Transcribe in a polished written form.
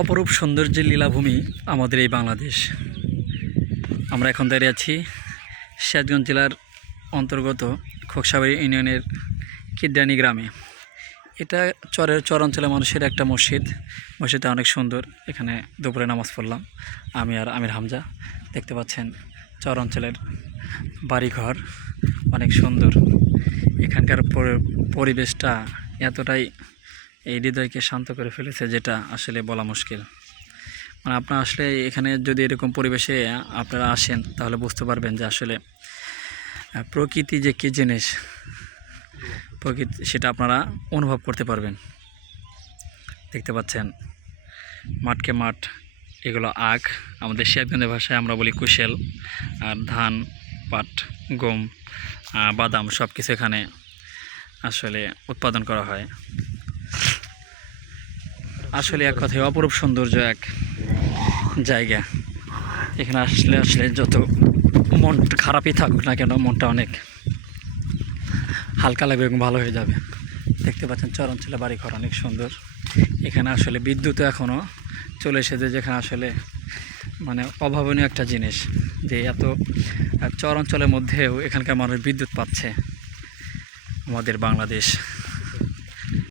অপরূপ সৌন্দর্যের লীলাভূমি আমাদের এই বাংলাদেশ। আমরা এখন দাঁড়িয়ে আছি সিরাজগঞ্জ জেলার অন্তর্গত খোকসাবাড়ি ইউনিয়নের কিদ্রানি গ্রামে। এটা চর অঞ্চলের মানুষের একটা মসজিদ। মসজিদটা অনেক সুন্দর। এখানে দুপুরে নামাজ পড়লাম আমি আর আমির হামজা। দেখতে পাচ্ছেন চর অঞ্চলের বাড়িঘর অনেক সুন্দর। এখানকার পরিবেশটা এতটাই এই হৃদয়কে শান্ত করে ফেলেছে, যেটা আসলে বলা মুশকিল। মানে আপনারা আসলে এখানে যদি এরকম পরিবেশে আপনারা আসেন তাহলে বুঝতে পারবেন যে আসলে প্রকৃতি যে কী জিনিস, প্রকৃতি সেটা আপনারা অনুভব করতে পারবেন। দেখতে পাচ্ছেন মাঠকে মাঠ, এগুলো আখ, আমাদের সিরাজগঞ্জের ভাষায় আমরা বলি কুশেল। আর ধান, পাট, গম, বাদাম সব কিছু এখানে আসলে উৎপাদন করা হয়। আসলে এক কথায় অপরূপ সৌন্দর্য এক জায়গা। এখানে আসলে যত মন খারাপই থাকুক না কেন, মনটা অনেক হালকা লাগবে এবং ভালো হয়ে যাবে। দেখতে পাচ্ছেন চর অঞ্চলে বাড়িঘর অনেক সুন্দর। এখানে আসলে বিদ্যুৎও এখনও চলে এসেছে, যেখানে আসলে মানে অভাবনীয় একটা জিনিস যে এত চর অঞ্চলের মধ্যেও এখানকার মানুষ বিদ্যুৎ পাচ্ছে। আমাদের বাংলাদেশ